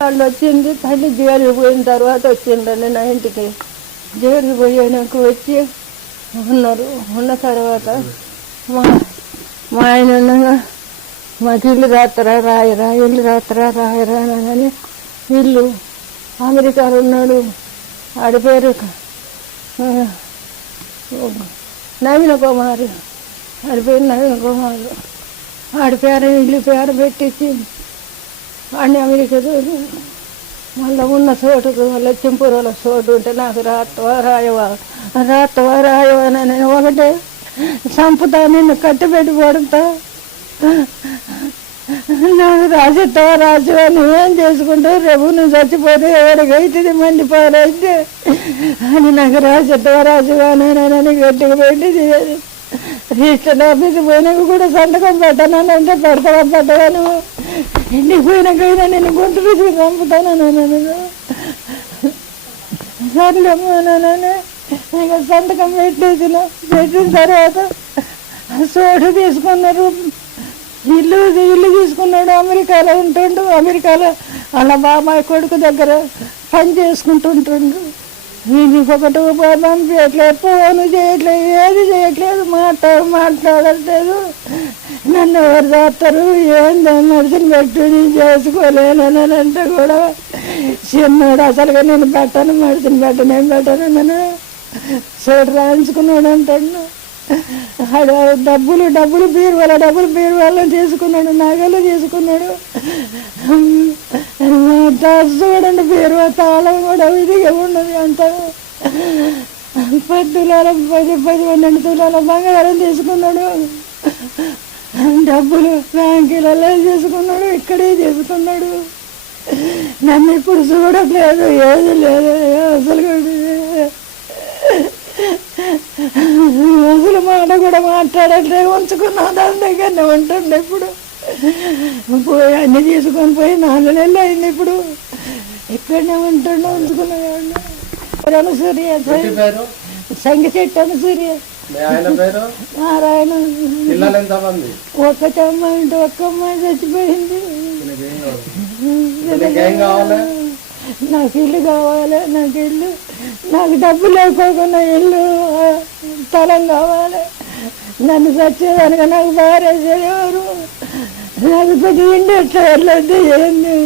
వాళ్ళు వచ్చింది తల్లి జైలుకి పోయిన తర్వాత వచ్చిండండి నా ఇంటికి. జైలుకి పోయాక వచ్చి ఉన్నారు. ఉన్న తర్వాత మా మా ఆయన మాకు ఇల్లు రాత్రా రాయరా ఇల్లు రాత్రా రాయరా అని ఇల్లు అమెరికాలో ఉన్నాడు. ఆడి పేరు నవీన కుమారు. ఆడి పేరు నవీన కుమారు. ఆడి పేరు ఇల్లు పేరు పెట్టించి వాడిని అమెరికా మళ్ళీ ఉన్న చోటుకు వాళ్ళ చోటు ఉంటే నాకు రాత్వా రాయవా రాత్వా రాయవా అని నేను ఒకటే చంపుతా నిన్ను కట్టిపెట్టి పడుతా నాకు రాసిస్తావా రాజువా నువ్వేం చేసుకుంటావు రేపు నువ్వు చచ్చిపోతే ఎవరికి అవుతుంది మంది పారైతే అని నాకు రాసిస్తావా రాజు అని గట్టిగా పెట్టి రిజిస్టర్ ఆఫీస్ పోయినాక కూడా సంతకం పెట్టానంటే పెడతావా పెట్టవా నువ్వు? ఇంటికి పోయినాకైనా నేను గొంతు రుచి చంపుతాను సర్లేమ్మా సర్లేమోనని ఇక సంతకం పెట్టేసిన. పెట్టిన తర్వాత చోటు తీసుకున్నారు ఇల్లు ఇల్లు తీసుకున్నాడు. అమెరికాలో ఉంటుండు. అమెరికాలో వాళ్ళ బాబాయ్ కొడుకు దగ్గర పని చేసుకుంటుంటుండు. ఇది ఒకటి పంపించట్లేదు ఫోన్ చేయట్లేదు ఏది చేయట్లేదు మాట్లాడు మాట్లాడట్లేదు. నన్ను ఎవరు చేస్తారు? ఏందో మెడిసిన్ పెట్టి నేను చేసుకోలేనని అని అంటే కూడా చిన్నోడు అసలుగా నేను పెట్టను మెడిసిన్ పెట్టను ఏం పెట్టను నేను సోటు రాయించుకున్నాడు అంటాడు ఆడ డబ్బులు డబ్బులు బీరువాల డబ్బులు బీరువాలో తీసుకున్నాడు నగలు తీసుకున్నాడు. చూడండి బీరువా తాళం కూడా ఇదిగా ఉన్నది అంత పది తులాల పది పది పన్నెండు తులాల బంగారం తీసుకున్నాడు. డబ్బులు బ్యాంకులలో చేసుకున్నాడు ఇక్కడే చేసుకున్నాడు. నన్ను ఇప్పుడు చూడట్లేదు ఏది లేదు అసలు అసలు మాట కూడా మాట్లాడట్లే ఉంచుకున్నా దాని దగ్గరనే ఉంటుండే ఇప్పుడు. పోయి అన్ని తీసుకొని పోయి నాలుగు నెలలు అయింది ఇప్పుడు. ఇక్కడనే ఉంటుండే ఉంచుకున్నాడు. సూర్య? సంగ చెట్టు సూర్య. నారాయణ. ఒక్కటి అమ్మాయి ఉంటే ఒక్క అమ్మాయి చచ్చిపోయింది. నీకేం ఇల్లు కావాలి నాకు ఇల్లు. నాకు డబ్బు లేకోకుండా ఇల్లు స్థలం కావాలి. నన్ను చచ్చేదానిగా నాకు భార్య చేయవారు నాకు పెద్ద ఇండి ఎట్లా వెళ్ళదు ఏంది?